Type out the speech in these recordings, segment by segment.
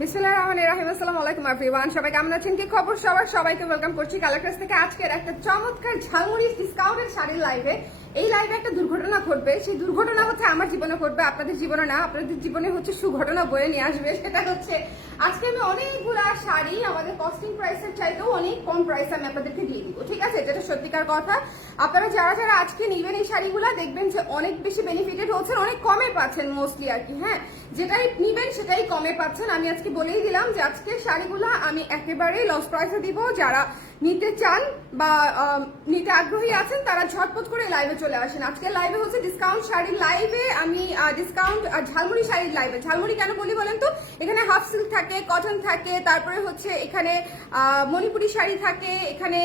বিসমিল্লাহির রহমানির রহিম। আসসালামু আলাইকুম এভরিওয়ান, সবাই কেমন আছেন? কি খবর সবার? সবাইকে ওয়েলকাম করছি কালারক্রাস থেকে আজকের একটা চমৎকার ঝালমুড়ি ডিসকাউন্টের শাড়ির লাইভে। এই লাইভে একটা দুর্ঘটনা ঘটবে, সেই দুর্ঘটনা হচ্ছে আমার জীবনে ঘটবে, আপনাদের জীবনে না, আপনাদের জীবনে হচ্ছে সুঘটনা বয়ে নিয়ে আসবে। সেটা হচ্ছে আজকে আমি অনেকগুলা শাড়ি আমাদের কস্টিং প্রাইসের চাইতেও অনেক কম প্রাইসে আমি আপনাদেরকে দিয়ে দিব, ঠিক আছে? যেটা সত্যিকার কথা। আপনারা যারা যারা আজকে নিবেন এই শাড়িগুলা দেখবেন যে অনেক বেশি বেনিফিটেড হচ্ছেন, অনেক কমে পাচ্ছেন মোস্টলি আর কি। হ্যাঁ, যেটাই নিবেন সেটাই কমে পাচ্ছেন। আমি আজকে বলেই দিলাম যে আজকে শাড়িগুলা আমি একেবারেই লস প্রাইসে দিব। যারা নিতে চান বা নিতে আগ্রহী আছেন তারা ঝটপট করে লাইভে চলে আসেন। আজকে লাইভে হচ্ছে ডিসকাউন্ট শাড়ির লাইভে, আমি ডিসকাউন্ট ঝালমুড়ি শাড়ির লাইভে। ঝালমুড়ি কেন বলি বলেন তো? এখানে হাফ সিল্ক থাকে, কটন থাকে, তারপরে হচ্ছে এখানে মণিপুরি শাড়ি থাকে, এখানে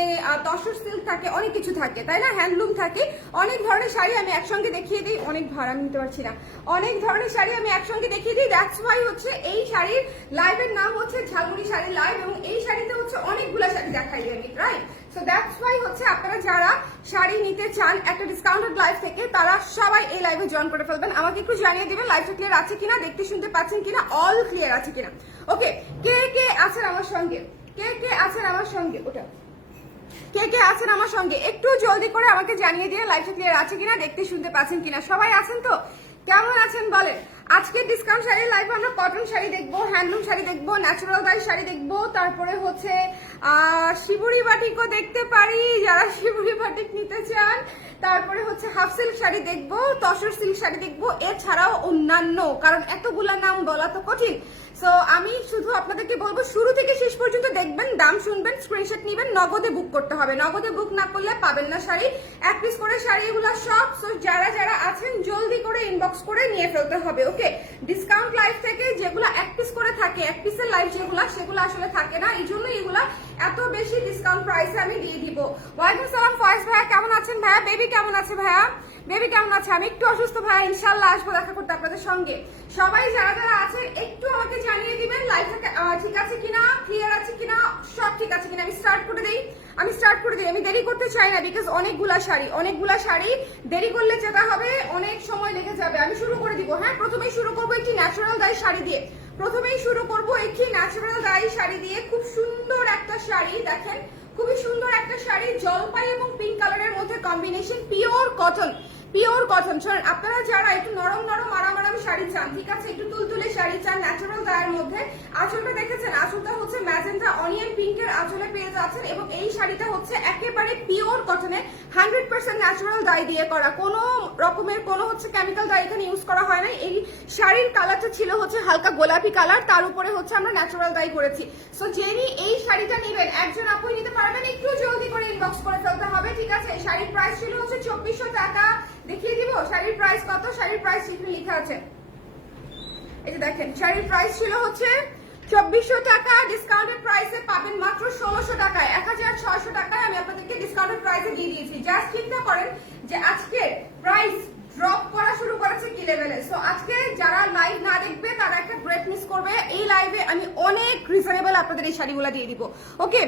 তসর সিল্ক থাকে, অনেক কিছু থাকে, তাই না? হ্যান্ডলুম থাকে, অনেক ধরনের শাড়ি আমি একসঙ্গে দেখিয়ে দিই। অনেক ভাড়া আমি নিতে পারছি না, অনেক ধরনের শাড়ি আমি একসঙ্গে দেখিয়ে দিই। দ্যাটস ওয়াই হচ্ছে এই শাড়ির লাইভের নাম হচ্ছে ঝালমুড়ি শাড়ির লাইভ, এবং এই শাড়িতে হচ্ছে অনেকগুলো শাড়ি দেখাই আমি, রাইট? সো দ্যাটস ওয়াই হচ্ছে আপনারা যারা শাড়ি নিতে চান একটা ডিসকাউন্টেড লাইভ থেকে, তারা সবাই এই লাইভে জয়েন করে ফেলবেন। আমাকে একটু জানিয়ে দিবেন লাইভটা ক্লিয়ার আছে কিনা, দেখতে শুনতে পাচ্ছেন কিনা, অল ক্লিয়ার আছে কিনা। ওকে, কে কে আছেন আমার সঙ্গে? কে কে আছেন আমার সঙ্গে? ওটা কে কে আছেন আমার সঙ্গে একটু জলদি করে আমাকে জানিয়ে দিয়ে লাইভটা ক্লিয়ার আছে কিনা, দেখতে শুনতে পাচ্ছেন কিনা। সবাই আছেন তো? কেমন আছেন বলেন? আজকে ডিসকাউন্ট শাড়ির লাইভে আমরা কটন শাড়ি দেখবো, হ্যান্ডলুম শাড়ি দেখবো, ন্যাচারাল ডাই শাড়ি দেখবো, তারপরে হচ্ছে শিবুরি বাটিকও দেখতে পারি যারা শিবুরি বাটিক নিতে চান, তারপরে হচ্ছে হাফ সিল্ক শাড়ি দেখবো, তসর সিল্ক শাড়ি দেখবো, এছাড়াও অন্যান্য, কারণ এতগুলা নাম বলা তো কঠিন। সো আমি শুধু আপনাদেরকে বলবো শুরু থেকে শেষ পর্যন্ত দেখবেন, দাম শুনবেন, স্ক্রিনশট নেবেন, নগদে বুক করতে হবে। নগদে বুক না করলে পাবেন না শাড়ি। এক পিস করে শাড়ি এগুলো সব। সো যারা যারা আছেন জলদি করে ইনবক্স করে নিয়ে ফেলতে হবে। ওকে, ডিসকাউন্ট লাইভ থেকে যেগুলো এক পিস করে থাকে, এক পিসের লাইভ যেগুলা, সেগুলো আসলে থাকে না, এই জন্য এগুলা এত বেশি ডিসকাউন্ট প্রাইসে আমি দিয়ে দিব। ওয়ালাইকুম সালাম ফয়েজ ভাইয়া, কেমন আছেন ভাইয়া? বেবি কেমন আছে ভাইয়া? বেবি কেমন আছে? আমি একটু অসুস্থ ভাইয়া, ইনশাল্লাহ আসবো দেখা করতে আপনাদের সঙ্গে। সবাই যারা যারা আছেন একটু আমাকে জানিয়ে দিবেন লাইভটা ঠিক আছে কিনা, ক্লিয়ার আছে কিনা, সব ঠিক আছে কিনা। আমি স্টার্ট করে দিই, আমি দেরি করতে চাই না, বিকজ অনেকগুলা শাড়ি দেরি করলে যেটা হবে অনেক সময় লেগে যাবে। আমি শুরু করে দিব। হ্যাঁ, প্রথমেই শুরু করবো একটি ন্যাচারাল ডাই শাড়ি দিয়ে। খুব সুন্দর একটা শাড়ি, দেখেন খুবই সুন্দর একটা শাড়ি, জলপাই এবং পিঙ্ক কালারের মধ্যে কম্বিনেশন, পিওর কটন। শোনেন, আপনারা যারা একটু নরম নরম আরাম আরাম শাড়ি চান, ঠিক আছে, একটু তুলতুলে শাড়ি চান ন্যাচারাল ডায়ের মধ্যে, আঁচলটা দেখেছেন, আঁচলটা হচ্ছে ম্যাজেন্টা অনিয়ন পিঙ্কের আঁচলে পেয়ে যাচ্ছেন, এবং এই শাড়িটা হচ্ছে একেবারে পিওর কটনে 100% ন্যাচারাল ডাই দিয়ে করা, কোনো রকমের কোনো হচ্ছে কেমিক্যাল ডাই এখানে ইউজ করা হয় না। এই শাড়ির কালারটা ছিল হচ্ছে হালকা গোলাপি কালার, তার উপরে হচ্ছে আমরা ন্যাচারাল ডাই করেছি। সো যিনি এই শাড়িটা নেবেন, একজন আপুই নিতে পারবেন, একটু জলদি করে ইনবক্স করে ফেলতে হবে, ঠিক আছে? এই শাড়ির প্রাইস ছিল হচ্ছে 2400 টাকা। দেখিয়ে দিব শাড়ির প্রাইস কত। শাড়ির প্রাইস এখানে লেখা আছে, এই যে দেখেন, শাড়ির প্রাইস ছিল হচ্ছে 2400 টাকা। ডিসকাউন্টেড প্রাইসে পাবেন মাত্র 1600 টাকায়, 1600 টাকায় আমি আপনাদেরকে ডিসকাউন্টেড প্রাইসে দিয়ে দিয়েছি। জাস্ট চিন্তা করেন যে আজকে প্রাইস ড্রপ করা শুরু করেছে কি লেভেলে। সো আজকে যারা লাইভ না দেখবে তারা একটা গ্রেট মিস করবে। এই লাইভে আমি অনেক রিজনেবল আপনাদের এই শাড়িগুলো দিয়ে দিব। ওকে,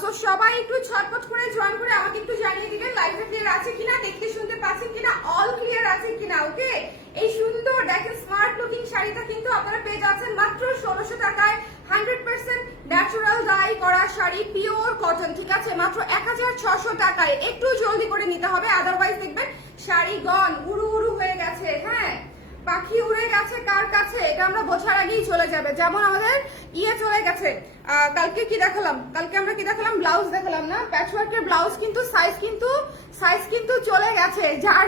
সো সবাই একটু ছটপট করে জয়েন করে আমাকে একটু জানিয়ে দিবেন লাইভটা ক্লিয়ার আছে কিনা, দেখতে শুনতে পাচ্ছেন কিনা, অল ক্লিয়ার আছে কিনা। ওকে, এই সুন্দর দেখেন স্মার্ট লুকিং শাড়িটা কিন্তু আপনারা পেয়ে যাচ্ছেন মাত্র 1600 টাকায়, 100% ন্যাচারাল ডাই করা শাড়ি, পিওর কটন, ঠিক আছে, মাত্র 1600 টাকায়। একটু জলদি করে নিতে হবে, আদারওয়াইজ দেখবেন শাড়ি গন, উড়ু উড়ু হয়ে গেছে। হ্যাঁ, পাখি উড়ে গেছে কার কাছে, এটা আমরা বোঝার আগেই চলে যাবে। যেমন আমাদের চলে গেছে, কালকে কি দেখালাম, আমরা কি দেখালাম, ব্লাউজ দেখালাম না, প্যাচওয়ার্কের ব্লাউজ, কিন্তু সাইজ কিন্তু চলে গেছে, যার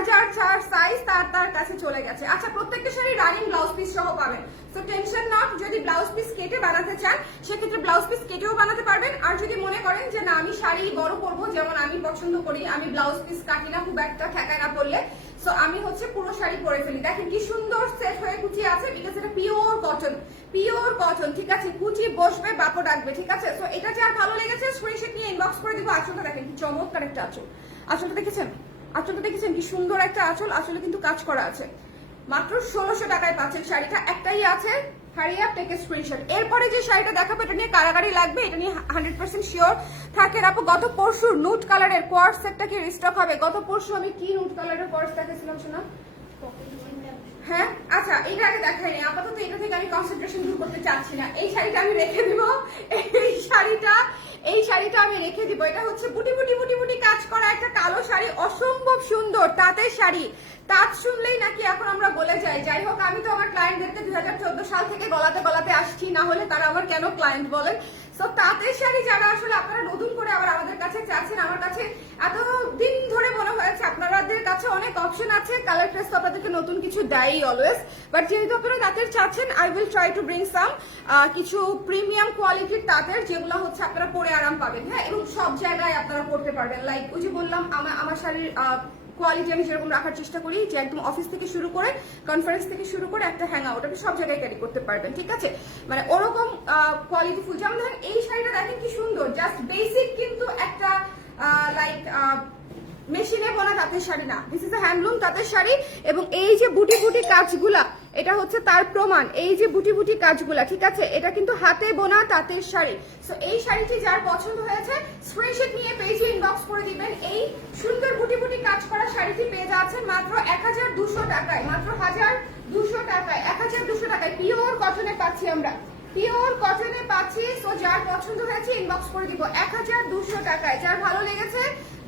সাইজ তার কাছে চলে গেছে। আচ্ছা, প্রত্যেকটা শাড়ি রানিং ব্লাউজ পিস সহ পাবেন, তো টেনশন নট। যদি ব্লাউজ পিস কেটে বানাতে চান সেক্ষেত্রে ব্লাউজ পিস কেটেও বানাতে পারবেন, আর যদি মনে করেন যে না আমি শাড়ি বড় করবো, যেমন আমি পছন্দ করি, আমি ব্লাউজ পিস কাটি না খুব একটা, ঠেকায় না পড়লে, সো আমি হচ্ছে পুরো শাড়ি পরে ফেলি। দেখেন কি সুন্দর সেট হয়ে কুচি আছে, বিকজ এটা পিওর কটন, ঠিক আছে, কুচি বসবে, বাপো ডাকবে, ঠিক আছে। সো এটা যার ভালো লেগেছে স্ক্রিনশট নিয়ে ইনবক্স করে দিব। আঁচলটা দেখেন কি চমৎকার একটা আঁচলটা দেখেছেন কি সুন্দর একটা আঁচলে কিন্তু কাজ করা আছে। মাত্র 1600 টাকায় পাচ্ছেন শাড়িটা, একটাই আছে, hurry up, take a screenshot. এরপরে যে শাড়িটা দেখাবো এটা নিয়ে কারাগারি লাগবে, এটা নিয়ে 100% শিওর থাকেন আপু। গত পরশু নুট কালারের কোয়ার্স সেটটা কি রিস্টক হবে? গত পরশু আমি কি নুট কালারের কোয়ার্স দেখাছিলাম শোনা? হ্যাঁ আচ্ছা, এটা আগে দেখাইনি, আপাতত এটা থেকে আমি কনসেন্ট্রেশন দূর করতে চাচ্ছি না। এই শাড়িটা আমি রেখে দিব, এই শাড়িটা আমি রেখে দিব। এটা হচ্ছে বুটি বুটি বুটি বুটি কাজ করা একটা কালো শাড়ি, অসম্ভব সুন্দর তাঁতের শাড়ি। তাঁত শুনলেই নাকি এখন আমরা বলে যাই। যাই হোক, আমি তো আমার ক্লায়েন্টদেরকে 2014 সাল থেকে গলাতে গলাতে আসছি, না হলে তারা আমার কেন ক্লায়েন্ট বলেন। সো তাঁতের শাড়ি যারা আসলে আপনারা নতুন করে আবার আমাদের কাছে চাচ্ছেন, আমার কাছে এতদিন ধরে মনে হয়েছে আপনাদের কাছে অনেক অপশন আছে। কালার ড্রেস তো আপনাদেরকে নতুন কিছু দেয়ই অলওয়েজ, বাট যেহেতু আপনারা তাঁতের চাচ্ছেন, I will try to bring some কিছু প্রিমিয়াম কোয়ালিটির তাঁতের, যেগুলো হচ্ছে আপনারা পরে আরাম পাবেন। হ্যাঁ, এবং সব জায়গায় আপনারা পড়তে পারবেন। লাইক ওই যে বললাম, আমার শাড়ির কোয়ালিটি আমি যেরকম রাখার চেষ্টা করি, যে একদম অফিস থেকে শুরু করে কনফারেন্স থেকে শুরু করে একটা হ্যাং আউট, আপনি সব জায়গায় ক্যারি করতে পারবেন। ঠিক আছে, মানে ওরকম কোয়ালিটি ফুল। যেমন ধরেন এই শাড়িটা দেখেন কি সুন্দর, জাস্ট বেসিক, কিন্তু একটা লাইক মেশিনে বোনা তাঁতের শাড়ি না, দিস ইজ এ হ্যান্ডলুম তাঁতের শাড়ি। এবং এই যে বুটি বুটি কাজগুলা, এটা হচ্ছে তার প্রমাণ। এই যে বুটি বুটি কাজগুলা, ঠিক আছে, এটা কিন্তু হাতে বোনা তাঁতের শাড়ি। সো এই শাড়িটি যার পছন্দ হয়েছে স্ক্রিনশট নিয়ে পেজে ইনবক্স করে দিবেন। এই সুন্দর বুটি বুটি কাজ করা শাড়িটি পেয়ে যাচ্ছেন মাত্র 1200 টাকায়, মাত্র 1200 টাকায়, 1200 টাকায়। পিওর কটনে পাচ্ছি আমরা, পিওর কটনে পাচ্ছি। সো যার পছন্দ হয়েছে ইনবক্স করে দিব 1200 টাকায়। যার ভালো লেগেছে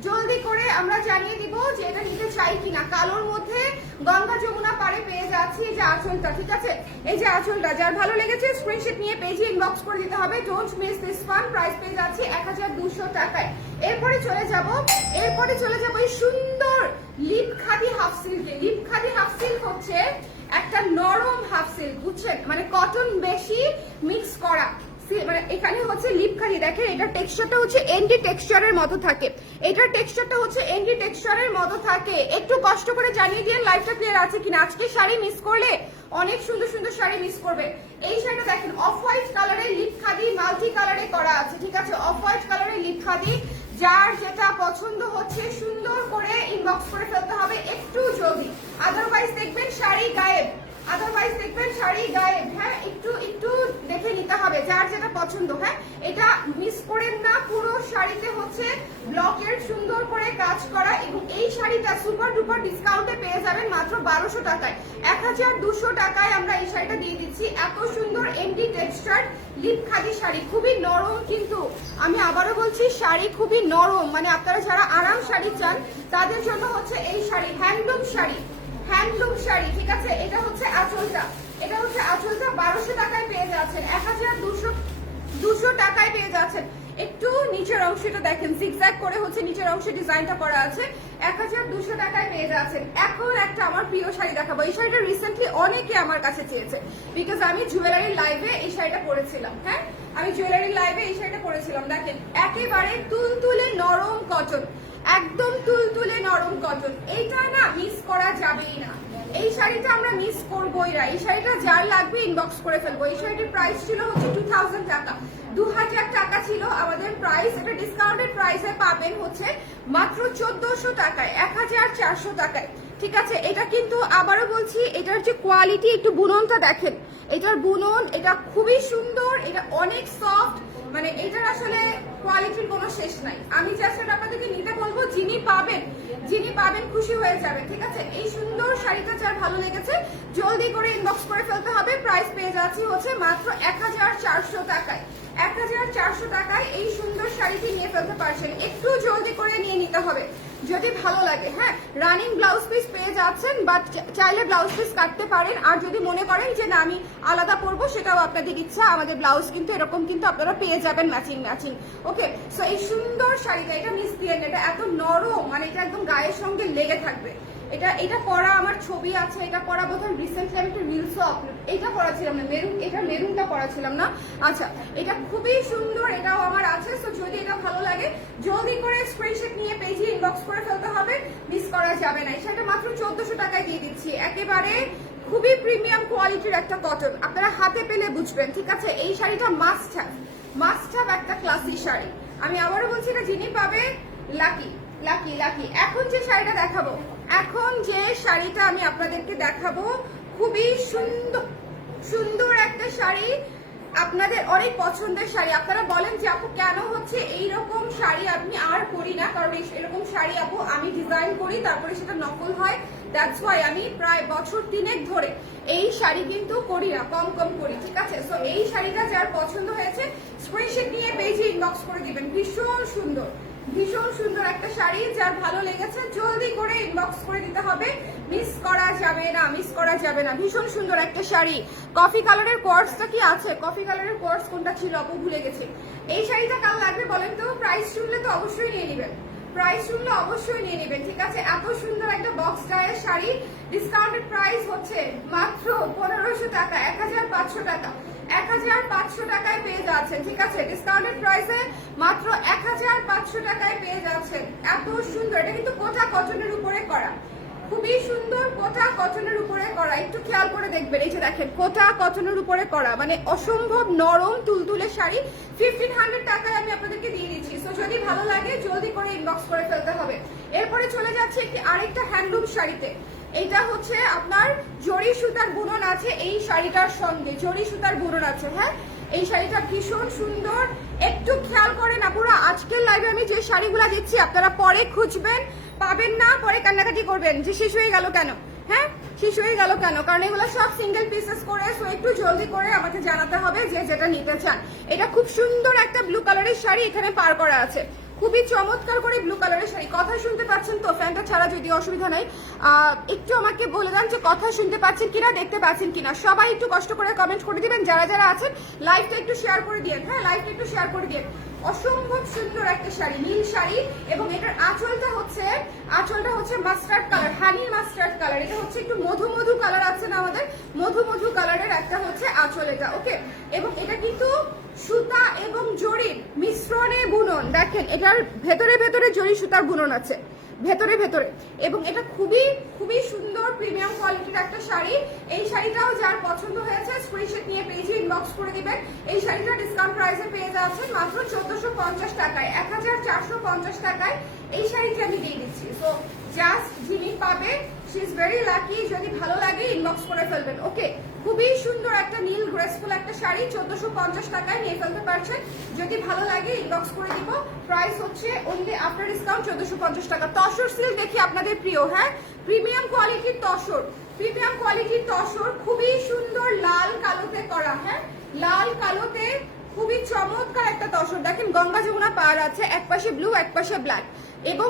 জলদি করে আমরা জানিয়ে দিব যে এটা নিতে চাই কিনা। কালোর মধ্যে গঙ্গা যমুনা পারে পেয়ে যাচ্ছি এই যে আঁচলটা, ঠিক আছে, এই যে আঁচলটা। যার ভালো লেগেছে স্ক্রিনশট নিয়ে পেজে ইনবক্স করে দিতে হবে। Don't miss this one. Price পেয়ে যাচ্ছি 1200 টাকায়। এরপরে চলে যাব এই সুন্দর লিপ খাদি হাফ সিল্কে। লিপ খাদি হাফ সিল্ক হচ্ছে একটা নরম হাফ সিল্ক, বুঝছেন, মানে কটন বেশি মিক্স করা। মানে এখানে হচ্ছে লিপ খাদি, দেখেন এটা টেক্সচারটা হচ্ছে এন্ডি টেক্সচারের মতো থাকে, এটার টেক্সচারটা হচ্ছে এন্ডি টেক্সচারের মতো থাকে। একটু কষ্ট করে জানিয়ে দিয়ে লাইভটা ক্লিয়ার আছে কিনা। আজকে শাড়ি মিস করলে অনেক সুন্দর সুন্দর শাড়ি মিস করবে। এই শাড়িটা দেখেন অফ হোয়াইট কালারের লিপ খাদি মাল্টি কালারে করা আছে, ঠিক আছে, অফ হোয়াইট কালারের লিপ খাদি। যার যেটা পছন্দ হচ্ছে সুন্দর করে ইনবক্স করে ফেলতে হবে একটু জলদি, আদারওয়াইজ দেখবেন শাড়ি গায়েব, হ্যাঁ, একটু দেখে নিতে হবে যার যেটা পছন্দ। হ্যাঁ, এটা মিস করেন না। পুরো শাড়িতে হচ্ছে ব্লকের সুন্দর করে কাজ করা, এবং এই শাড়িটা সুপার ডুপার ডিসকাউন্টে পেয়ে যাবেন মাত্র 1200 টাকায়। 1200 টাকায় আমরা এই শাড়িটা দিয়ে দিচ্ছি। এত সুন্দর এমডি টেক্সচার লিপ খাদি শাড়ি, খুবই নরম, কিন্তু আমি আবারও বলছি শাড়ি খুবই নরম। মানে আপনারা যারা আরাম শাড়ি চান তাদের জন্য হচ্ছে এই শাড়ি, হ্যান্ডলুম শাড়ি, ঠিক আছে। এটা হচ্ছে আঁচলটা, 1200 টাকায় পেয়ে যাচ্ছেন, 1200 টাকায় পেয়ে যাচ্ছেন। একটু নিচের অংশটা দেখেন, জিগজ্যাগ করে হচ্ছে নিচের অংশে ডিজাইনটা করা আছে। 1200 টাকায় পেয়ে যাচ্ছেন। এখন একটা আমার প্রিয় শাড়ি দেখাবো। এই শাড়িটা রিসেন্টলি অনেকে আমার কাছে চেয়েছে, বিকজ আমি জুয়েলারি লাইভে এই শাড়িটা পরেছিলাম। হ্যাঁ, আমি জুয়েলারি লাইভে এই শাড়িটা পরেছিলাম। দেখেন একেবারে তুলতুলে নরম কটন, একদম তুলতুলে নরম কটন। এইটা না মিস করা যাবেই না, এই শাড়িটা আমরা মিস করবোই না। এই শাড়িটা যার লাগবে ইনবক্স করে ফেলবো। এই শাড়িটির প্রাইস ছিল হচ্ছে 2000 টাকা, 2000 টাকা ছিল আমাদের প্রাইস। এটা ডিসকাউন্টেড প্রাইসে পাবেন হচ্ছে মাত্র 1400 টাকায়, 1400 টাকায়, ঠিক আছে। এটা কিন্তু আবারও বলছি, এটার যে কোয়ালিটি, একটু বুননটা দেখেন, এটার বুনন, এটা খুবই সুন্দর, এটা অনেক সফট, মানে এটার আসলে কোয়ালিটির কোনো শেষ নাই। আমি জাস্ট আপনাদেরকে নিতে বলবো, যিনি পাবেন খুশি হয়ে যাবেন, ঠিক আছে। এই সুন্দর শাড়িটা যার ভালো লেগেছে জলদি করে ইনবক্স করে ফেলতে হবে। প্রাইস পেয়ে যাচ্ছি হচ্ছে মাত্র 1400 টাকায়, 1400 টাকায় এই সুন্দর শাড়িটি নিয়ে ফেলতে পারছেন। একটু জলদি করে নিয়ে নিতে হবে যদি ভালো লাগে। হ্যাঁ, রানিং ব্লাউজ পিস পেয়ে যাচ্ছেন, বাট চাইলে ব্লাউজ পিস কাটতে পারেন। আর যদি মনে করেন যে না আমি আলাদা পরবো, সেটাও আপনাদের ইচ্ছা। আমাদের ব্লাউজ কিন্তু এরকম কিন্তু আপনারা পেয়ে যাবেন ম্যাচিং। ওকে, সো এই সুন্দর শাড়িটা, এটা মিস দিয়েন, এটা এত নরম, মানে এটা একদম গায়ের সঙ্গে লেগে থাকবে। এটা পরা আমার ছবি আছে, এটা পরা বোধহয় রিসেন্টলি আমি একটা রিলসও আপলোড, এটা পরাছিলাম না, মেরুনটা পরাছিলাম না। আচ্ছা, এটা খুবই সুন্দর, এটাও আমার আছে। সো যদি এটা ভালো লাগে জলদি করে স্ক্রিনশট নিয়ে পেজে ইনবক্স করে ফেলতে হবে, মিস করা যাবে না। সেটা মাত্র 1400 টাকায় দিয়ে দিচ্ছি। একেবারে খুবই প্রিমিয়াম কোয়ালিটির একটা কটন, আপনারা হাতে পেলে বুঝবেন, ঠিক আছে। এই শাড়িটা মাস্ট হ্যাভ একটা ক্লাসি শাড়ি। আমি আবারও বলছি, এটা যিনি পাবে লাকি। এখন যে শাড়িটা দেখাবো, আমি আপনাদেরকে দেখাবো, খুবই সুন্দর একটা শাড়ি, আপনাদের অনেক পছন্দের শাড়ি। আপনারা বলেন যে আপু কেন হচ্ছে এইরকম শাড়ি আমি আর করি না, কারণ এরকম শাড়ি আপু আমি ডিজাইন করি, তারপরে সেটা নকল হয়, দ্যাটস ওয়াই আমি প্রায় বছর 3 ধরে এই শাড়ি কিন্তু করি না, কম কম করি, ঠিক আছে? সো এই শাড়িটা যার পছন্দ হয়েছে স্ক্রিনশট নিয়ে পেজে ইনবক্স করে দিবেন। ভীষণ সুন্দর, ভীষণ সুন্দর একটা শাড়ি, যার ভালো লেগেছে জলদি করে ইনবক্স করে দিতে হবে, মিস করা যাবে না, মিস করা যাবে না। ভীষণ সুন্দর একটা শাড়ি। কফি কালারের কোয়ার্সটা কি আছে? কফি কালারের কোয়ার্স কোনটা ছিল আপু, ভুলে গেছি। এই শাড়িটা কাল লাগবে বলেন তো? প্রাইস শুনলে তো অবশ্যই নিয়ে নেবেন, প্রাইস শুনলে অবশ্যই নিয়ে নেবেন, ঠিক আছে? এত সুন্দর একটা বক্স গায়ের শাড়ি, ডিসকাউন্টেড প্রাইস হচ্ছে মাত্র 1500 টাকা, 1500 টাকা, 1500 টাকায় পেয়ে যাচ্ছেন, ঠিক আছে? ডিসকাউন্টেড প্রাইসে মাত্র 1500 টাকায় পেয়ে যাচ্ছেন। এত সুন্দর, এটা কিন্তু কোটা কটনের উপরে করা, খুবই সুন্দর কোটা কটনের উপরে করা। একটু খেয়াল করে দেখবেন, এই যে দেখেন কোটা কটনের উপরে করা, মানে অসম্ভব নরম তুলতুলে শাড়ি। 1500 টাকায় আমি আপনাদেরকে দিয়ে দিচ্ছি। সো যদি ভালো লাগে জলদি করে ইনবক্স করে ফেলতে হবে। এরপরে চলে যাচ্ছে একটি আরেকটা হ্যান্ডলুম শাড়িতে। এটা হচ্ছে আপনার জরি সুতার বুনন আছে এই শাড়িটার সঙ্গে, জরি সুতার বুনন আছে। হ্যাঁ, এই শাড়িটা ভীষণ সুন্দর। একটু খেয়াল করেন আপুরা, আজকের লাইভে আমি যে শাড়িগুলো দিচ্ছি আপনারা পরে খুঁজবেন, পাবেন না, পরে কান্নাকাটি করবেন যে শেষ হয়ে গেল কেন। হ্যাঁ, শেষ হয়ে গেল কেন, কারণ এগুলো সব সিঙ্গেল পিসেস করে। সো একটু জলদি করে আমাকে জানাতে হবে যে যেটা নিতে চান। এটা খুব সুন্দর একটা ব্লু কালারের শাড়ি এখানে পার করা আছে, খুবই চমৎকার করে ব্লু কালারের শাড়ি। কথা শুনতে পাচ্ছেন তো? ফ্যানটা ছাড়া যদি অসুবিধা নাই, একটু আমাকে বলে দেন যে কথা শুনতে পাচ্ছেন কিনা, দেখতে পাচ্ছেন কিনা। সবাই একটু কষ্ট করে কমেন্ট করে দিবেন, যারা যারা আছেন লাইভটা একটু শেয়ার করে দিন। হ্যাঁ, লাইভটা একটু শেয়ার করে দিন। অসম্ভব সুন্দর একটা শাড়ি, নীল শাড়ি, এবং এটার আঁচলটা হচ্ছে mustard colour, honey mustard colour. এটা হচ্ছে একটু মধু মধু কালার আছে না আমাদের, মধু মধু কালারের একটা হচ্ছে আঁচল এটা, ওকে? এবং এটা কিন্তু সুতা এবং জরির মিশ্রণে বুনন। দেখেন এটার ভেতরে ভেতরে জরি সুতার বুনন আছে, ভেতরে ভেতরে। এবং এটা খুবই খুবই সুন্দর প্রিমিয়াম কোয়ালিটির একটা শাড়ি। এই শাড়িটাও যার পছন্দ হয়েছে স্ক্রিনশট নিয়ে পেজে ইনবক্স করে দিবেন। এই শাড়িটা ডিসকাউন্ট প্রাইসে পেয়ে যাচ্ছেন মাত্র 1450 টাকায়, 1450 টাকায় এই শাড়িটি আমি দিয়ে দিচ্ছি। সো জাস্ট যিনি পাবে শি ইজ ভেরি লাকি। যদি ভালো লাগে ইনবক্স করে ফেলবেন, ওকে? খুবই সুন্দর একটা নীল গ্রেসফুল একটা শাড়ি 1450 টাকায় নিয়ে ফেলতে পারছেন। যদি ভালো লাগে ইনবক্স করে দিব। প্রাইস হচ্ছে অনলি আফটার ডিসকাউন্ট 1450 টাকা। তসর সিল্ক দেখি আপনাদের প্রিয়, হ্যাঁ, প্রিমিয়াম কোয়ালিটির তসর, প্রিমিয়াম কোয়ালিটির তসর, খুবই সুন্দর লাল কালোতে করা। হ্যাঁ, লাল কালোতে খুবই চমৎকার একটা তসর। দেখেন গঙ্গা যমুনা পার আছে, এক পাশে ব্লু এক পাশে ব্ল্যাক, এবং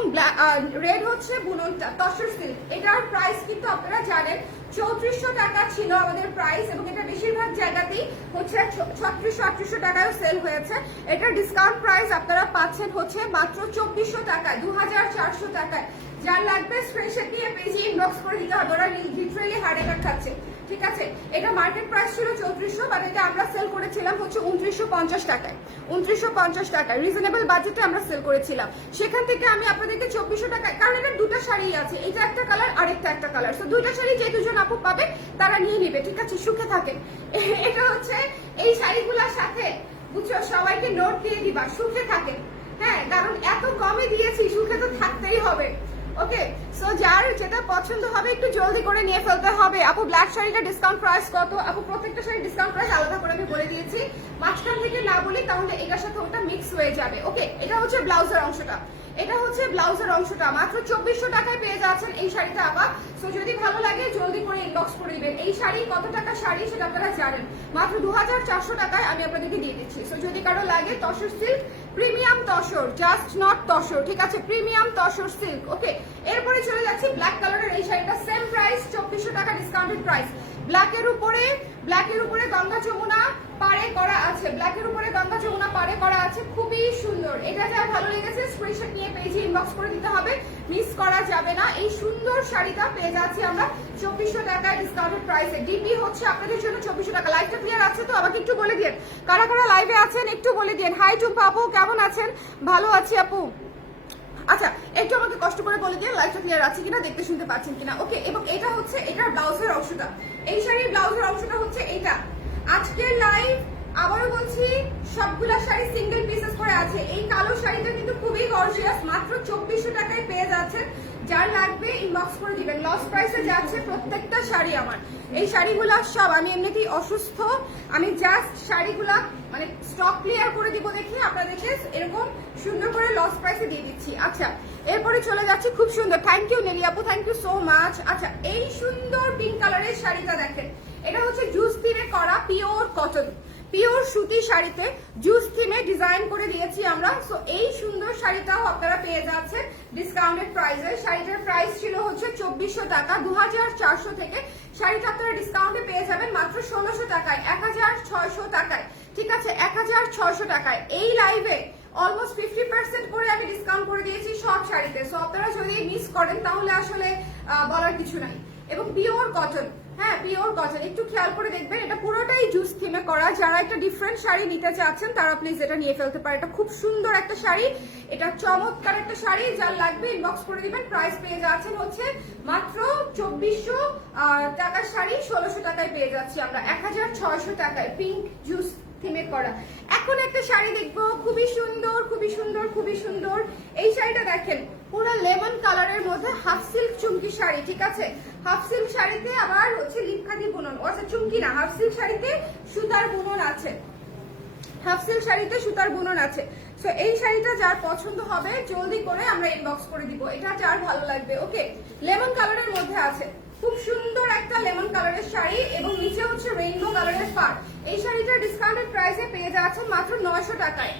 রেড হচ্ছে বুননটা, তসর সিল্ক। এটার প্রাইস কিন্তু আপনারা জানেন 3400 টাকা ছিল আমাদের প্রাইস, এবং এটা বেশিরভাগ জায়গাতেই হচ্ছে 3600-3800 টাকায় সেল হয়েছে। এটার ডিসকাউন্ট প্রাইস আপনারা পাচ্ছেন হচ্ছে মাত্র 2400 টাকায়, 2400 টাকায়। যার লাগবে স্ক্রিনশট নিয়ে পেজে ইনবক্স করে দিতে হবে, ওরা লিটারালি হার্ট অ্যাটাক খাচ্ছে, ঠিক আছে? এটা মার্কেট প্রাইস ছিল 3400, বাট এটা আমরা সেল করেছিলাম হচ্ছে 2950 টাকায়, 2950 টাকায়। রিজনেবল বাজেটে আমরা সেল করেছিলাম। সেখান থেকে আমি আপনাদেরকে 2400 টাকায়, কারণ এটা দুটো শাড়ি আছে, এটা একটা কালার আরেকটা একটা কালার। সো দুটো শাড়ি যে দুজন আপু পাবে তারা নিয়ে নেবে, ঠিক আছে? সুখে থাকেন। এটা হচ্ছে এই শাড়িগুলোর সাথে, বুঝছো, সবাইকে নোট দিয়ে দিবা, সুখে থাকেন। হ্যাঁ, কারণ এত কমে দিয়েছি, সুখে তো থাকতেই হবে, ওকে? সো যার যেটা পছন্দ হবে একটু জলদি করে নিয়ে ফেলতে হবে। আপু ব্ল্যাক শাড়িটা ডিসকাউন্ট প্রাইস কত? আপু প্রত্যেকটা শাড়ি ডিসকাউন্ট প্রাইস আলাদা করে আমি বলে দিয়েছি, মাঝখান থেকে না বলি তাহলে এটার সাথে ওটা মিক্স হয়ে যাবে, ওকে? এটা হচ্ছে ব্লাউজের অংশটা, এটা হচ্ছে ব্লাউজের অংশটা। মাত্র 2400 টাকায় পেয়ে যাচ্ছেন এই শাড়িটা আবার। সো যদি ভালো লাগে জলদি করে ইনবক্স করে দিবেন। এই শাড়ি কত টাকা শাড়ি সেটা আপনারা জানেন, মাত্র 2400 টাকায় আমি আপনাদেরকে দিয়ে দিচ্ছি। সো যদি কারো লাগে tussar silk, premium tussar, just not tussar, ঠিক আছে? প্রিমিয়াম তসর সিল্ক, ওকে? এরপরে চলে যাচ্ছি ব্ল্যাক কালারের এই শাড়িটা, সেম প্রাইস 2400 টাকা ডিসকাউন্টেড প্রাইস। ব্ল্যাকের উপরে গঙ্গা যমুনা পারে করা আছে, ব্ল্যাকের উপরে গঙ্গা যমুনা পারে করা আছে, খুবই সুন্দর। এটা যা ভালো লেগেছে স্ক্রিনশট নিয়ে পেজে ইনবক্স করে দিতে হবে, মিস করা যাবে না। এই সুন্দর শাড়িটা পেয়ে যাচ্ছি আমরা 2400 টাকায় ডিসকাউন্টেড প্রাইসে। ডিপি হচ্ছে আপনাদের জন্য 2400 টাকা। লাইভটা ক্লিয়ার আছে তো? আমাকে একটু বলে দিন কারা কারা লাইভে আছেন, একটু বলে দিন। হাই টুম্পা আপু, কেমন আছেন? ভালো আছি আপু। আচ্ছা, একটু আমাকে কষ্ট করে বলে দিয়ে লাইভটা ক্লিয়ার আছে কিনা, দেখতে শুনতে পাচ্ছেন কিনা, ওকে? এবং এটা হচ্ছে এটার ব্লাউজের অংশটা, এই শাড়ির ব্লাউজের অংশটা হচ্ছে এটা। আজকের লাইভ আবারও বলছি সবগুলা শাড়ি সিঙ্গেল পিসেস করে আছে। এই কালো শাড়িটা কিন্তু খুবই গর্জিয়াস, মাত্র 2400 টাকায় পেয়ে যাচ্ছেন। যার লাগবে ইনবক্স করে দিবেন। লস প্রাইসে যাচ্ছে প্রত্যেকটা শাড়ি আমার। এই শাড়িগুলো সব আমি এমনিতেই অসুস্থ, আমি জাস্ট শাড়িগুলা মানে স্টক ক্লিয়ার করে দিব দেখি আপনাদেরকে এরকম সুন্দর করে লস প্রাইসে দিয়ে দিচ্ছি। আচ্ছা এরপরে চলে যাচ্ছি, খুব সুন্দর, থ্যাংক ইউ নেলি আপু, থ্যাংক ইউ সো মাচ। আচ্ছা এই সুন্দর পিঙ্ক কালারের শাড়িটা দেখেন, এটা হচ্ছে জুস থিমে করা পিওর কটন, পিওর সুতি শাড়িতে জুস থিমে ডিজাইন করে দিয়েছি আমরা। সো এই সুন্দর শাড়িটাও আপনারা পেয়ে যাচ্ছেন ডিসকাউন্টেড প্রাইসে। শাড়িটার প্রাইস ছিল হচ্ছে 2400 টাকা, 2400 থেকে শাড়িটা আপনারা ডিসকাউন্টে পেয়ে যাবেন মাত্র 1600 টাকায়, 1600 টাকায়। ঠিক আছে, 1600 টাকায়। এই লাইভে অলমোস্ট 50% করে আমি ডিসকাউন্ট করে দিয়েছি সব শাড়িতে। সো আপনারা যদি মিস করেন তাহলে আসলে বলার কিছু নাই। এবং পিওর কটন, হ্যাঁ পিওর কটন, একটু খেয়াল করে দেখবেন, এটা পুরোটাই জুস থিমে করা। যারা একটা ডিফারেন্ট শাড়ি নিতে চাচ্ছেন তারা প্লিজ এটা নিয়ে ফেলতে পারে। এটা খুব সুন্দর একটা শাড়ি, এটা চমৎকার একটা শাড়ি, যার লাগবে ইনবক্স করে দিবেন। প্রাইস পেয়ে যাচ্ছেন হচ্ছে মাত্র 2400 টাকার শাড়ি 1600 টাকায় পেয়ে যাচ্ছি আমরা, 1600 টাকায় পিঙ্ক জুস থিমে করা। এখন একটা শাড়ি দেখবো, খুবই সুন্দর খুবই সুন্দর খুবই সুন্দর। এই শাড়িটা দেখেন, পুরো লেমন কালারের মধ্যে হাফ সিল্ক চুমকি শাড়ি। ঠিক আছে, হাফ সিল্ক শাড়িতে আবার হচ্ছে লিপখাদি বুনন, আচ্ছা চুমকি না, হাফ সিল্ক শাড়িতে সুতার বুনন আছে, হাফ সিল্ক শাড়িতে সুতার বুনন আছে। সো এই শাড়িটা যার পছন্দ হবে জলদি করে আমরা ইনবক্স করে দিব, এটা যার ভালো লাগবে। ওকে, লেমন কালারের মধ্যে আছে, খুব সুন্দর একটা লেমন কালারের শাড়ি এবং নিচে হচ্ছে রেইনবো কালারের পাড়। এই শাড়িটা ডিসকাউন্টেড প্রাইসে পেয়ে যাচ্ছেন মাত্র 900 টাকায়,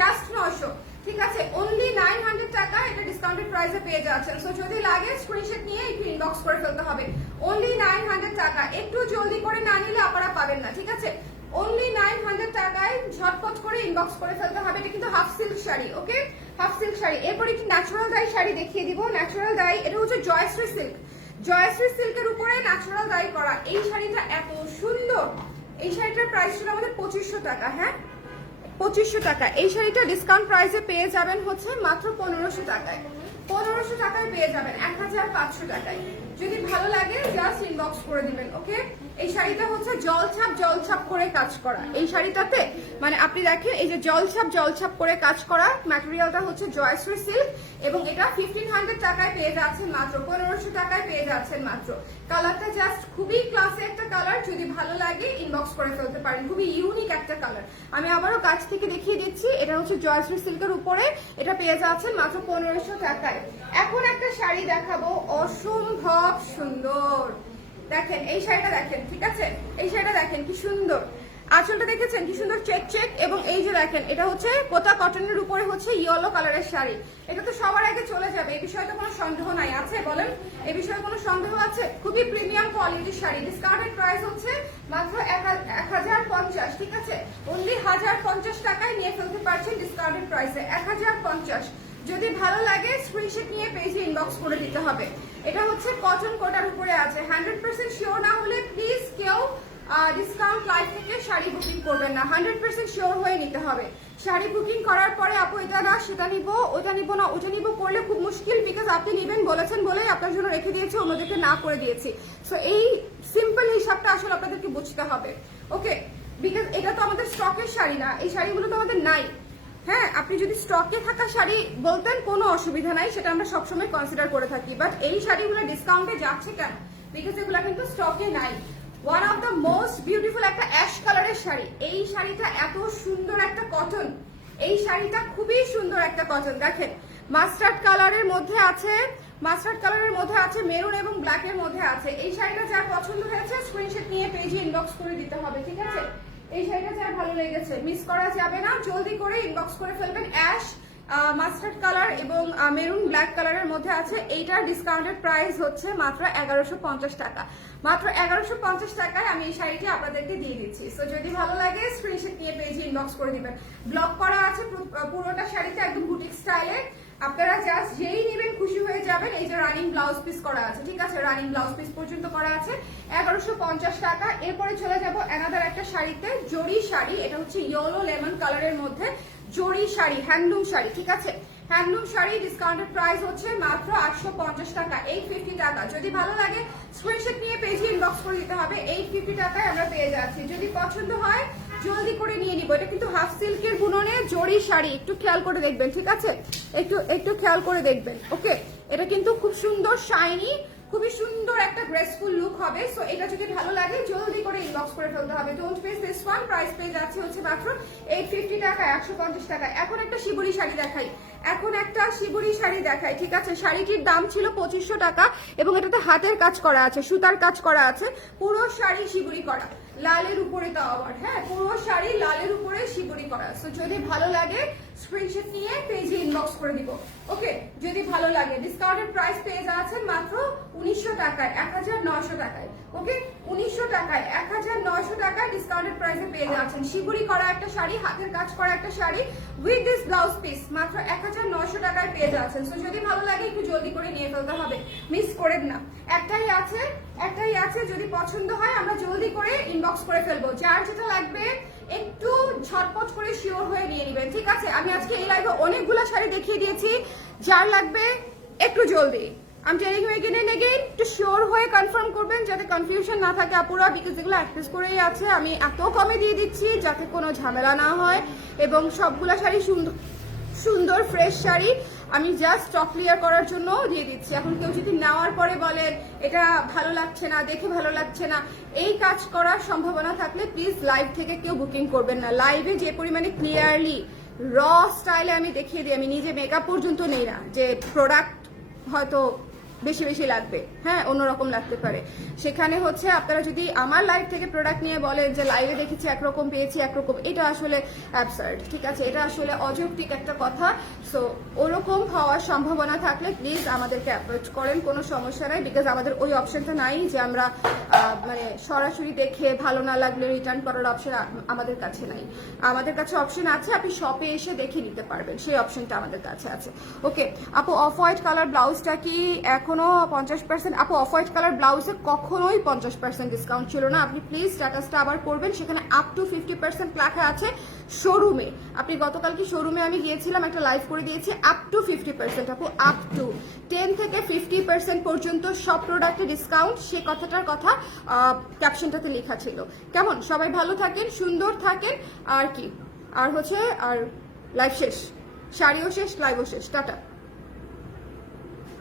জাস্ট 900। ঠিক আছে, অনলি 900 টাকা এটা ডিসকাউন্টেড প্রাইসে পেয়ে যাচ্ছেন। সো যদি লাগে স্ক্রিনশট নিয়ে একটু ইনবক্স করে ফেলতে হবে। অনলি 900 টাকা, একটু জলদি করে না নিলে আপনারা পাবেন না। ঠিক আছে, অনলি 900 টাকায় ঝটপট করে ইনবক্স করে ফেলতে হবে। এটা কিন্তু হাফ সিল্ক শাড়ি। ওকে, হাফ সিল্ক শাড়ি। এরপরে একটু ন্যাচারাল ডাই শাড়ি দেখিয়ে দিব। ন্যাচারাল ডাই, এটা হচ্ছে জয়শ্রী সিল্ক, জয়শ্রী সিল্কের উপরে ন্যাচারাল ডাই করা। এই শাড়িটা এত সুন্দর, এই শাড়িটার প্রাইস ছিল আমাদের 2500 টাকা। হ্যাঁ 2500 টাকা। এই শাড়িটা ডিসকাউন্ট প্রাইসে পেয়ে যাবেন হচ্ছে মাত্র 1500 টাকায়, 1500 টাকায় পেয়ে যাবেন 1500 টাকায়। যদি ভালো লাগে জাস্ট ইনবক্স করে দিবেন। ওকে, এই শাড়িটা হচ্ছে জলছাপ করে কাজ করা। এই শাড়িটাতে মানে আপনি দেখেন এই যে জলছাপ করে কাজ করা, ম্যাটেরিয়ালটা হচ্ছে জয়শ্রী সিল্ক এবং এটা 1500 টাকায় পেয়ে যাচ্ছেন মাত্র, 1500 টাকায় পেয়ে যাচ্ছেন মাত্র। কালারটা জাস্ট খুবই ক্লাসি একটা কালার, যদি ভালো লাগে ইনবক্স করে ফেলতে পারেন। খুবই ইউনিক একটা কালার। আমি আবারও কাছ থেকে দেখিয়ে দিচ্ছি, এটা হচ্ছে জয়শ্রী সিল্কের উপরে, এটা পেয়ে যাচ্ছেন মাত্র 1500 টাকায়। এখন একটা শাড়ি দেখাবো, অসম্ভব সুন্দর। দেখেন এই শাড়িটা দেখেন, ঠিক আছে, এই শাড়িটা দেখেন কি সুন্দর, আঁচলটা দেখেছেন কি সুন্দর চেক এবং এই যে দেখেন এটা হচ্ছে কোটা কটনের উপরে হচ্ছে ইয়েলো কালারের শাড়ি। এটা তো সবার আগে চলে যাবে, এই বিষয়ে তো কোনো সন্দেহ নাই, আছে বলেন এই বিষয়ে কোনো সন্দেহ আছে? খুবই প্রিমিয়াম কোয়ালিটির শাড়ি, ডিসকাউন্টেড প্রাইস হচ্ছে মাত্র 1050। ঠিক আছে, অনলি 1050 টাকায় নিয়ে ফেলতে পারছেন ডিসকাউন্টেড প্রাইসে, 1050। যদি ভালো লাগে স্ক্রিনশট নিয়ে পেজে ইনবক্স করে দিতে হবে। এটা হচ্ছে কটন কোটার উপরে আছে। 100% শিওর না হলে প্লিজ কেউ ডিসকাউন্ট লাইভ থেকে শাড়ি বুকিং করবেন না, 100% শিওর হয়ে নিতে হবে। শাড়ি বুকিং করার পরে আপু এটা না সেটা নিবো, ওটা নিবো না ওটা নিবো করলে খুব মুশকিল, বিকজ আপনি নেবেন বলেছেন বলেই আপনার জন্য রেখে দিয়েছি, অন্যদেরকে না করে দিয়েছি। সো এই সিম্পল হিসাবটা আসলে আপনাদেরকে বুঝতে হবে। ওকে, বিকজ এটা তো আমাদের স্টকের শাড়ি না, এই শাড়িগুলো তো আমাদের নাই। হ্যাঁ, আপনি যদি স্টকে থাকা শাড়ি বলতেন কোনো অসুবিধা নাই, সেটা আমরা সবসময় কনসিডার করে থাকি। বাট এই শাড়িগুলো ডিসকাউন্টে যাচ্ছে কেন? বিকজ এগুলো কিন্তু স্টকে নাই। One of the most beautiful একটা অ্যাশ কালারের শাড়ি। এই শাড়িটা এত সুন্দর একটা কটন, এই শাড়িটা খুবই সুন্দর একটা কটন। দেখেন মাস্টার্ড কালারের মধ্যে আছে, মাস্টার্ড কালারের মধ্যে আছে, মেরুন এবং ব্ল্যাকের মধ্যে আছে। এই শাড়িটা যার পছন্দ হয়েছে স্ক্রিনশট নিয়ে পেজে ইনবক্স করে দিতে হবে। ঠিক আছে, এই শাড়িটা যার ভালো লেগেছে মিস করা যাবে না, জলদি করে ইনবক্স করে ফেলবেন। অ্যাশ মাস্টার্ড কালার এবং মেরুন ব্ল্যাক কালারের মধ্যে আছে। এইটার ডিসকাউন্টেড প্রাইস হচ্ছে মাত্র 1150 টাকা, মাত্র 1150 টাকায় আমি এই শাড়িটি আপনাদেরকে দিয়ে দিচ্ছি। সো যদি ভালো লাগে স্ক্রিনশট নিয়ে পেজে ইনবক্স করে দিবেন। ব্লক করা আছে পুরোটা শাড়িতে, একদম বুটিক স্টাইলে। আপনারা জাস্ট যেই নেবেন খুশি হয়ে যাবেন। এই যে রানিং ব্লাউজ পিস করা আছে, ঠিক আছে, রানিং ব্লাউজ পিস পর্যন্ত করা আছে, 1150 টাকা। এরপরে চলে যাব অ্যানাদার একটা শাড়িতে, জরি শাড়ি। এটা হচ্ছে ইয়েলো লেমন কালারের মধ্যে জরি শাড়ি, হ্যান্ডলুম শাড়ি। ঠিক আছে, হ্যান্ডলুম শাড়ি ডিসকাউন্টেড প্রাইস হচ্ছে মাত্র 850 টাকা, 850 টাকা। যদি ভালো লাগে স্ক্রিনশট নিয়ে পেজে ইনবক্স করে দিতে হবে। 850 টাকায় আমরা পেয়ে যাচ্ছি। যদি পছন্দ হয় জলদি করে নিয়ে নিব। এটা কিন্তু হাফ সিল্কের বুননে জরি শাড়ি, একটু খেয়াল করে দেখবেন। ঠিক আছে, একটু খেয়াল করে দেখবেন। ওকে, এটা কিন্তু খুব সুন্দর শাইনি, খুবই সুন্দর একটা গ্রেসফুল লুক হবে। সো এটা যদি ভালো লাগে জলদি করে ইনবক্স করে ফেলতে হবে। Don't miss this one. Price পেয়ে যাচ্ছে হচ্ছে মাত্র 850 টাকা, 150 টাকা। এখন একটা শিবুরি শাড়ি দেখাই, ঠিক আছে? শাড়িটির দাম ছিল 2500 টাকা এবং এটাতে হাতের কাজ করা আছে, সুতার কাজ করা আছে, পুরো শাড়ি শিবুরি করা, লালের উপরে তো আবার, হ্যাঁ, পুরো শাড়ি লালের উপরে শিবুরি করা। সো যদি ভালো লাগে স্ক্রিনশট নিয়ে পেজে ইনবক্স করে দিব। ওকে, যদি ভালো লাগে। ডিসকাউন্টেড প্রাইস পেয়ে যাচ্ছেন মাত্র 1900 টাকায়, 1900 টাকায়। ওকে, 1900 টাকায়, 1900 টাকায় ডিসকাউন্টেড প্রাইসে পেয়ে যাচ্ছেন শিবুরি করা একটা শাড়ি, হাতের কাজ করা একটা sari with this blouse piece, মাত্র 1900 টাকায় পেয়ে যাচ্ছেন। সো যদি ভালো লাগে একটু জলদি করে নিয়ে ফেলতে হবে, মিস করেন না। একটাই আছে, যদি পছন্দ হয় আমরা জলদি করে ইনবক্স করে ফেলবো। যার যেটা লাগবে একটু ঝটপট করে শিওর হয়ে নিয়ে নেবেন, ঠিক আছে? আমি আজকে এই লাইভে অনেকগুলো শাড়ি দেখিয়ে দিয়েছি, যার লাগবে একটু জলদি। আমি telling you again and again, একটু শিওর হয়ে কনফার্ম করবেন যাতে কনফিউশন না থাকে আপুরা, বিকজ এগুলো অ্যাক্সেস করেই আছে। আমি এত কমে দিয়ে দিচ্ছি যাতে কোনো ঝামেলা না হয়, এবং সবগুলা শাড়ি সুন্দর ফ্রেশ শাড়ি আমি জাস্ট স্টক ক্লিয়ার করার জন্য দিয়ে দিচ্ছি। এখন কেউ যদি নেওয়ার পরে বলেন এটা ভালো লাগছে না, দেখে ভালো লাগছে না, এই কাজ করার সম্ভাবনা থাকলে প্লিজ লাইভ থেকে কেউ বুকিং করবেন না। লাইভে যে পরিমাণে ক্লিয়ারলি র স্টাইলে আমি দেখিয়ে দিই, আমি নিজে মেকআপ পর্যন্ত নেই না, যে প্রোডাক্ট হয়তো বেশি বেশি লাগবে, হ্যাঁ, অন্যরকম লাগতে পারে। সেখানে হচ্ছে আপনারা যদি আমার লাইভ থেকে প্রোডাক্ট নিয়ে বলেন যে লাইভে দেখেছি একরকম পেয়েছি একরকম, এটা আসলে অ্যাবসার্ড, ঠিক আছে? এটা আসলে অযৌক্তিক একটা কথা। সো ওরকম হওয়ার সম্ভাবনা থাকলে প্লিজ আমাদেরকে অ্যাপ্রোচ করেন, কোনো সমস্যা নাই, বিকজ আমাদের ওই অপশনটা নাই যে আমরা মানে সরাসরি দেখে ভালো না লাগলে রিটার্ন করার অপশন আমাদের কাছে নাই। আমাদের কাছে অপশন আছে, আপনি শপে এসে দেখে নিতে পারবেন, সেই অপশনটা আমাদের কাছে আছে। ওকে আপু, অফ হোয়াইট কালার ব্লাউজটা কি এখনো 50%? আপু, অফ হোয়াইট কালার ব্লাউজে কখনোই 50% ডিসকাউন্ট ছিল না। আপনি প্লিজ স্ট্যাটাসটা আবার করবেন, সেখানে আপ টু 50% লেখা আছে শোরুমে। আপনি গতকাল কি শোরুমে আমি গিয়েছিলাম, একটা লাইভ করে দিয়েছি, আপ টু 50%। আপু, আপ টু 10 থেকে 50% পর্যন্ত সব প্রোডাক্টে ডিসকাউন্ট, সে কথাটার কথা ক্যাপশনটাতে লেখা ছিল। কেমন? সবাই ভালো থাকেন, সুন্দর থাকেন, আর কি আর হচ্ছে, আর লাইভ শেষ, শাড়িও শেষ, লাইভও শেষ, টাটা।